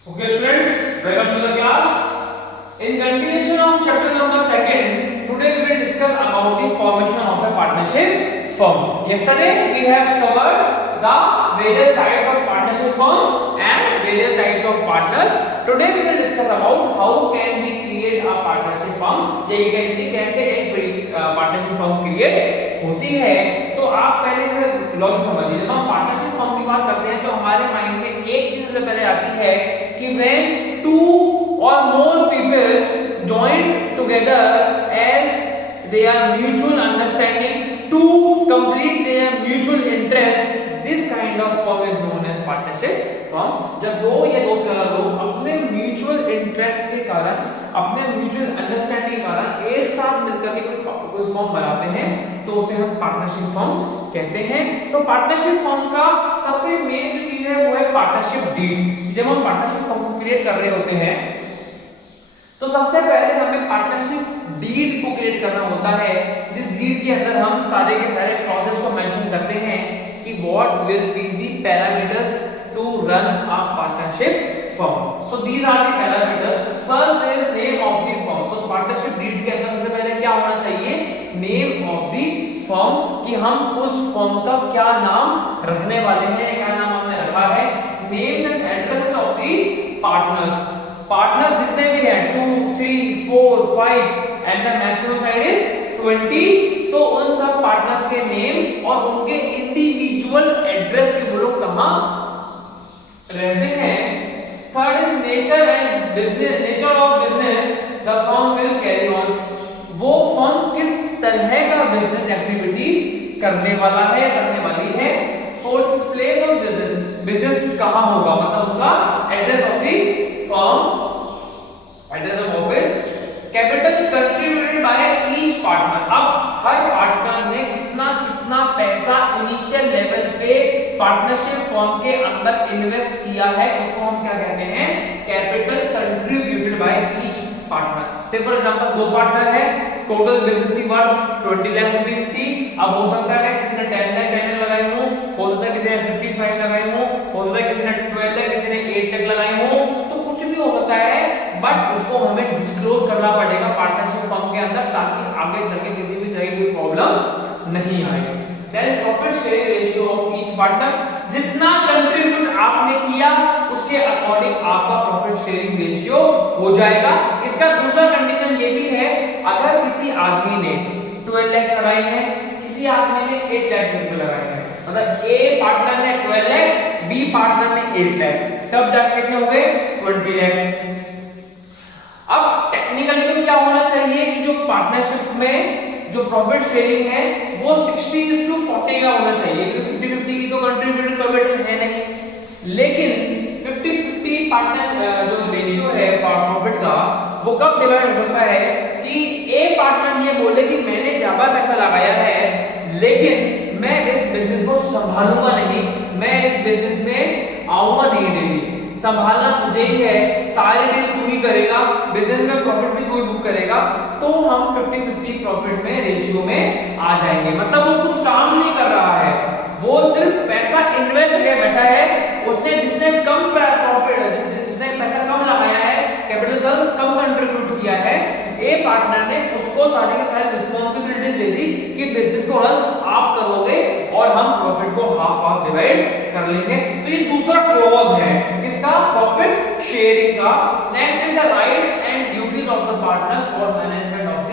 Okay, students, welcome to the class. In continuation of chapter number 2, today we will discuss about the formation of a partnership firm. Yesterday we have covered the various types of partnership firms and various types of partners. Today we will discuss about how can we create a partnership firm. ये कह लीजिए कैसे एक partnership firm create होती है. तो आप पहले से लॉजिक समझिए. जब हम पार्टनरशिप फर्म की बात करते हैं तो हमारे माइंड में एक चीज सबसे पहले आती है कि when two or more peoples joined together as they are mutual understanding to complete their mutual interest, this kind of firm is known as partnership firm. जब दो या दो से ज्यादा लोग अपने म्यूचुअल इंटरेस्ट के कारण, अपने म्यूचुअल अंडरस्टैंडिंग के कारण एक साथ मिलकर के कोई फर्म बनाते हैं तो उसे हम पार्टनरशिप फर्म कहते हैं. तो पार्टनरशिप फर्म का सबसे मेन जो चीज है वो है पार्टनरशिप डीड. जब हम पार्टनरशिप फर्म को क्रिएट कर रहे होते हैं तो सबसे पहले हमें पार्टनरशिप डीड को क्रिएट करना होता है, जिस डीड के अंदर हम सारे के सारे क्लॉजेस को मेंशन करते हैं कि what will be the parameters to run a partnership firm. So these are the parameters. First is name of the firm. उस पार्टनरशिप डीड के अंदर सबसे पहले क्या होना चाहिए? नेम ऑफ द फर्म, कि हम उस फर्म का क्या नाम रखने वाले हैं, क्या नाम हमने रखा है. Names and addresses of the partners. Partner जितने भी हैं 2, 3, 4, 5 and the maximum side is 20. तो उन सब पार्टनर्स के नेम और उनके इंडिविजुअल एड्रेस के वो लोग कहां रहते हैं. Third is nature and business, nature of business the firm will carry on. वो फर्म किस तरह का बिजनेस एक्टिविटी करने वाला है, करने वाली है. Fourth place of business, business कहाँ होगा, मतलब उसका address of the firm, address of office. Capital contributed by each partner. अब हर पार्टनर ने कितना कितना पैसा इनिशियल लेवल पे पार्टनरशिप फर्म के अंदर इन्वेस्ट किया है, उसको हम क्या कहते हैं? Capital contributed by each partner. से फॉर एग्जांपल दो पार्टनर है, टोटल बिजनेस की वर्थ 20 लाख रुपीस थी. अब हो सकता है किसी ने 10 लाख लगाए हो सकता है किसी ने 55 लगाए हो सकता है किसी ने 12 लाख, किसी ने 8 लाख लगाए हो. तो कुछ भी हो सकता है, बट उसको हमें डिस्क्लोज करना पड़ेगा पार्टनरशिप फर्म के अंदर, ताकि आगे चल के किसी भी तरह की प्रॉब्लम नहीं आए. Then profit sharing ratio of each partner. जितना कंट्रीब्यूट आपने किया उसके अकॉर्डिंग आपका प्रॉफिट शेयरिंग रेशियो हो जाएगा. इसका दूसरा कंडीशन ये भी है, अगर किसी आदमी ने 12 लाख लगाए हैं, किसी आदमी ने 8 लाख रुपए लगाए हैं, मतलब ए पार्टनर ने 12 लाख, बी पार्टनर ने 8 लाख, तब जाके कितने हो गए? 20 लाख. अब टेक्निकली तो क्या होना चाहिए कि जो पार्टनरशिप में जो प्रॉफिट शेयरिंग है वो 60:40 का होना चाहिए, क्योंकि 50-50 की तो कंट्रीब्यूटेड प्रॉफिट है नहीं. लेकिन 50-50 पार्टनर जो रेशियो है प्रॉफिट का, वो कब डिवाइड हो सकता है कि ए पार्टनर ये बोले कि मैंने ज्यादा पैसा लगाया है लेकिन मैं इस बिजनेस को संभालूंगा नहीं, मैं इस बिजनेस में आऊंगा नहीं, डेली संभालना मुझे ही है, सारे डील तू ही करेगा, बिजनेस में प्रॉफिट भी तू ही बुक करेगा. तो हम 50-50 प्रॉफिट में रेशियो में आ जाएंगे. मतलब वो कुछ काम नहीं कर रहा है, वो सिर्फ पैसा इन्वेस्ट करके बैठा है. उसने जिसने कम प्रॉफिट, जिसने पैसा कम लगाया है, कैपिटल कम कंट्रीब्यूट किया है, ए पार्टनर ने उसको सारे के सारे रिस्पांसिबिलिटीज दे दी कि बिजनेस को रन आप करोगे और हम प्रॉफिट को हाफ डिवाइड कर लेंगे. तो ये दूसरा क्लॉज है इसका प्रॉफिट शेयरिंग का. Next is the rights and duties of the partners for management of the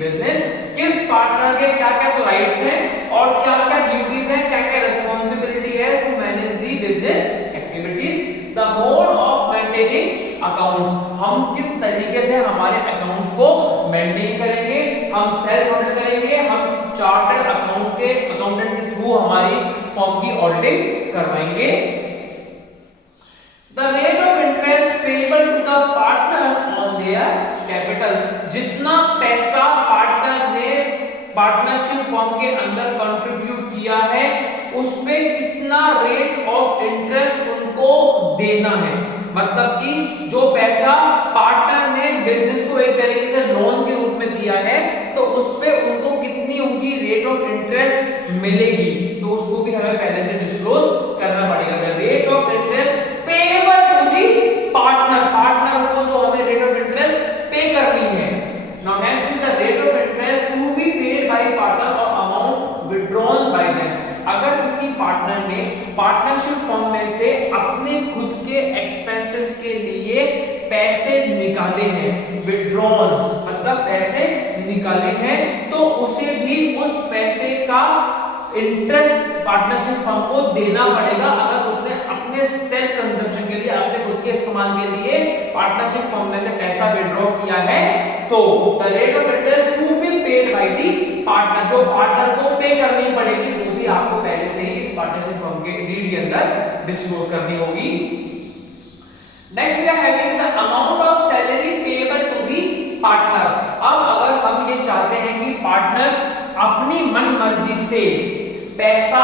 business. किस पार्टनर के क्या क्या तो राइट्स हैं और क्या क्या ड्यूटीज हैं, क्या क्या रिस्पांसिबिलिटी है to manage the business activities. The mode of maintaining accounts. हम किस तरीके से हमारे अकाउंट्स को मेंटेन करेंगे, हम सेल्फ ऑडिट करेंगे, हम चार्टर्ड अकाउंटेंट के थ्रू हमारी फर्म की ऑडिटिंग करवाएंगे. The rate of interest payable to the partners on their capital. जितना पैसा पार्टनर ने पार्टनरशिप फर्म के अंदर कंट्रीब्यूट किया है, उस पे कितना रेट ऑफ इंटरेस्ट उनको देना है. मतलब कि जो पैसा पार्टनर ने बिजनेस को एक तरीके से लोन के रूप में दिया है, तो उस पे उनको कितनी उनकी रेट ऑफ इंटरेस्ट मिलेगी, तो उसको भी हमें पहले से डिस्क्लोज करना पड़ेगा. The rate of interest payable to the खुद के एक्सपेंसेस के लिए पैसे निकाले हैं, विड्रॉल मतलब पैसे निकाले हैं, तो उसे भी उस पैसे का इंटरेस्ट पार्टनरशिप फर्म को देना पड़ेगा अगर उसने अपने सेल्फ कंजम्पशन के लिए, अपने खुद के इस्तेमाल के लिए पार्टनरशिप फर्म में से पैसा विड्रॉ किया है। तो the rate of interest to be paid by the partner, जो पार्टनर को पे करनी पड़ेगी वो भी आपको पहले से ही इस पार्टनरशिप फर्म के डीड के अंदर डिस्क्लोज करनी होगी। Next we are having the amount of salary payable to the partner. अब अगर हम ये चाहते हैं कि पार्टनर्स अपनी मन मर्जी से पैसा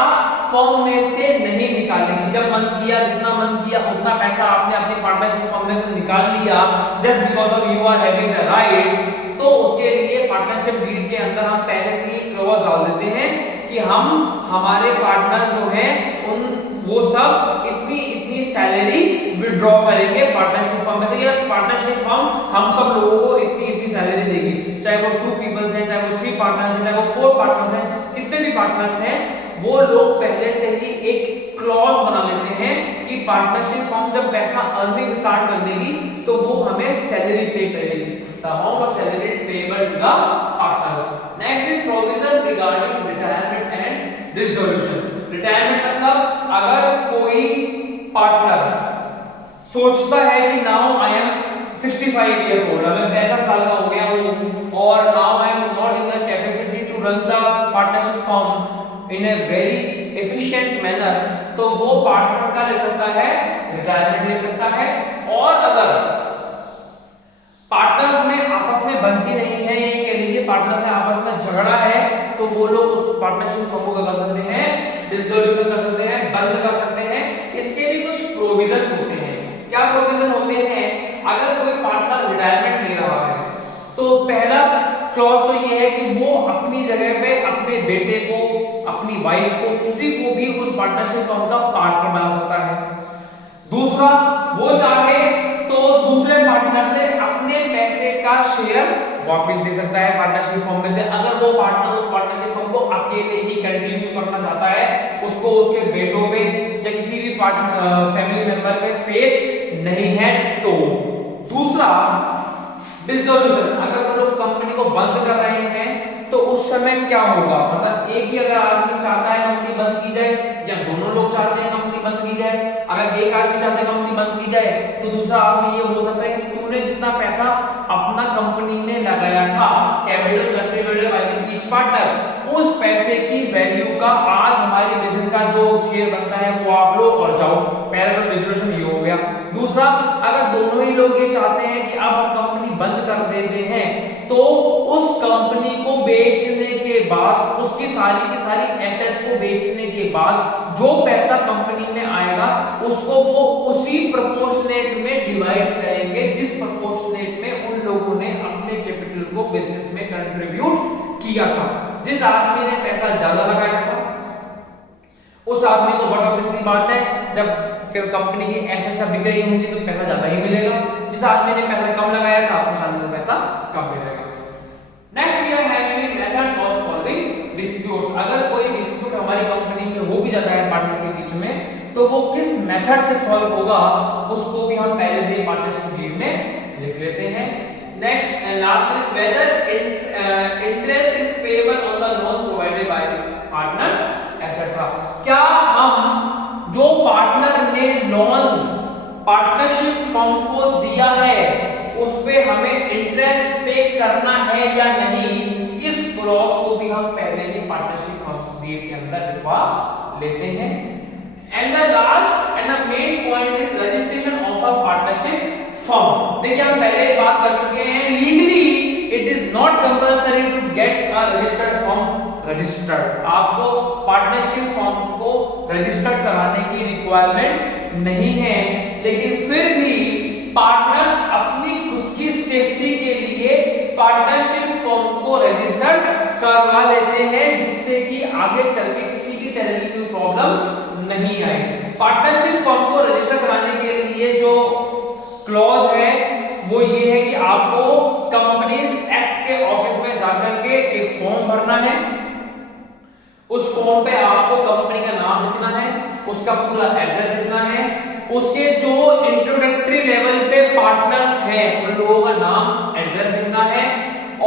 फर्म में से नहीं निकालेंगे, जब मन किया जितना मन किया उतना पैसा आपने अपनी पार्टनरशिप फर्म में से निकाल लिया just because of you are having the rights, तो उसके लिए पार्टनरशिप डीड के अंदर हम पहले से ही क्लॉज डाल देते हैं कि हम हमारे पार्टनर जो हैं उन वो सब इतनी सैलरी विड्रॉ करेंगे पार्टनरशिप फर्म में से, या पार्टनरशिप फर्म हम सब लोगों को इतनी सैलरी देगी, चाहे वो 2 पीपल्स हैं, चाहे वो 3 पार्टनर्स हैं, चाहे वो 4 पार्टनर्स हैं, कितने भी पार्टनर्स हैं, वो लोग पहले से ही एक क्लॉज बना लेते हैं कि पार्टनरशिप फर्म जब पैसा अर्निंग स्टार्ट कर देगी तो वो हमें सैलरी पे करेगी, the amount of salary payable to the partners. Next is provision regarding retirement and dissolution. Retirement मतलब अगर कोई पार्टनर सोचता है कि now I am 65 years old, मैं 65 साल का हो गया हूं और now I am not in the capacity to run the partnership firm in a very efficient manner, तो वो पार्टनर का ले सकता है रिटायरमेंट ले सकता है। और अगर पार्टनर्स में आपस में बनती नहीं है, ये कह लीजिए पार्टनर्स में आपस में झगड़ा है, तो वो लोग उस पार्टनरशिप फर्म को कर सकते हैं डिसोल्यूशन कर सकते हैं, बंद कर सकते हैं। इसके भी कुछ प्रोविजंस होते हैं। क्या प्रोविजन होते हैं? अगर कोई पार्टनर रिटायरमेंट ले रहा है तो पहला क्लॉज तो ये है कि वो अपनी जगह पे अपने बेटे को, अपनी वाइफ को, किसी को भी उस पार्टनरशिप फर्म का पार्टनर बना सकता है। दूसरा, वो चाहे तो दूसरे पार्टनर से अपने पैसे का शेयर वापस दे सकता है पार्टनरशिप फर्म में से, अगर वो पार्टनर उस पार्टनरशिप फर्म को अकेले ही कंटिन्यू करना चाहता है, उसको उसके बेटों पे या किसी भी फैमिली मेंबर पे फेथ नहीं है तो। दूसरा, डिसोल्यूशन, अगर वो लोग कंपनी को बंद कर रहे हैं तो उस समय क्या होगा, मतलब एक ही अगर आदमी चाहता है कंपनी बंद की जाए या दोनों लोग चाहते हैं कंपनी बंद की जाए, अगर एक आदमी चाहता है कंपनी बंद की जाए तो दूसरा आदमी ये बोल सकता है कि तूने जितना पैसा अपना कंपनी में लगाया था, capital contributed by the each partner, उस पैसे की वैल्यू का आज हमारे बिजनेस का जो शेयर बनता है वो आप लो और जाओ। पहला तो डिसोल्यूशन ये हो गया। दूसरा, अगर दोनों ही लोग ये चाहते हैं कि अब हम कंपनी बंद कर देते हैं तो उस कंपनी को बेचने के बाद, उसकी सारी की सारी एसेट्स को बेचने के बाद जो पैसा कंपनी में आएगा उसको वो उसी प्रोपोर्शनेट में डिवाइड करेंगे जिस प्रोपोर्शनेट में उन लोगों ने अपने कैपिटल को बिजनेस में कंट्रीब्यूट किया था। जिस आदमी ने पैसा ज्यादा लगाया था उस आदमी को बड़ा ऑब्वियसली बात है जब कंपनी की एसेट्स सब बिक रही होंगी तो पैसा ज्यादा ही मिलेगा। जिस आदमी ने पैसा कम लगाया था उस आदमी को पैसा कम मिलेगा। Next we are having methods of solving disputes. अगर कोई डिस्प्यूट हमारी कंपनी में हो भी जाता है पार्टनर्स के बीच में तो वो किस मेथड से सॉल्व होगा उसको भी हम पहले से ही पार्टनरशिप डीड में लिख लेते हैं। Next and last is whether interest is payable on the loan provided by partners etcetera. क्या हम जो पार्टनर ने लोन पार्टनरशिप फर्म को दिया है उस पे हमें इंटरेस्ट पे करना है या नहीं, इस क्लॉज को भी हम पहले ही पार्टनरशिप फर्म डीड के अंदर लिखवा लेते हैं। And the last and the main point is registration of a partnership firm. देखिए हम पहले ही बात कर चुके हैं, legally it is not compulsory to get a registered firm registered. आपको पार्टनरशिप फर्म को रजिस्टर्ड कराने की रिक्वायरमेंट नहीं है, लेकिन फिर भी पार्टनर्स अपनी खुद की सेफ्टी के लिए पार्टनरशिप फर्म को रजिस्टर्ड करवा लेते हैं जिससे कि आगे चल के किसी भी तरह की कोई प्रॉब्लम नहीं आए। पार्टनरशिप फर्म को रजिस्टर कराने के लिए जो क्लॉज है वो ये है कि आपको कंपनीज एक्ट के ऑफिस में जाकर के एक फॉर्म भरना है। उस फॉर्म पे आपको कंपनी का नाम लिखना है, उसका पूरा एड्रेस लिखना है, उसके जो इंट्रोडक्टरी लेवल पे पार्टनर्स हैं उन लोगों का नाम एड्रेस लिखना है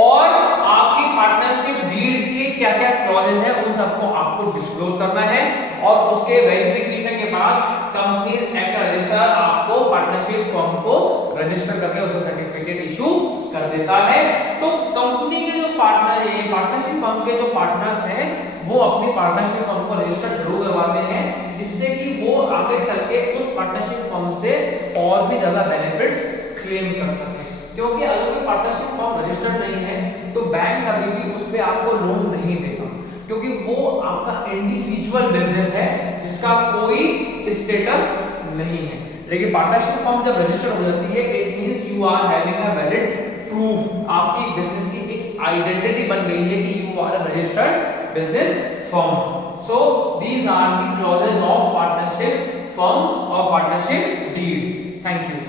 और आपकी पार्टनरशिप डीड के क्या क्या क्लॉजेज है उन सबको आपको डिस्क्लोज करना है और उसके वेरिफिकेशन के बाद कंपनीज एक्ट रजिस्टर आपको पार्टनरशिप फर्म को रजिस्टर करके उसको सर्टिफिकेट इशू कर देता है। तो कंपनी के जो पार्टनर ये पार्टनरशिप फर्म के जो पार्टनर्स हैं वो अपनी पार्टनरशिप फर्म को रजिस्टर जरूर करवाते हैं जिससे कि वो आगे चल के उस पार्टनरशिप फर्म से और भी ज्यादा बेनिफिट्स क्लेम कर सके, क्योंकि अगर कोई पार्टनरशिप फर्म रजिस्टर्ड नहीं है तो बैंक कभी भी उस पर आपको लोन नहीं देगा, क्योंकि वो आपका इंडिविजुअल बिजनेस है जिसका कोई स्टेटस नहीं है। लेकिन पार्टनरशिप फर्म जब रजिस्टर्ड हो जाती है it means you are having a valid proof, आपकी बिजनेस की एक आइडेंटिटी बन गई है कि you are a registered business firm. So these are the clauses of partnership firm और पार्टनरशिप डीड। Thank you.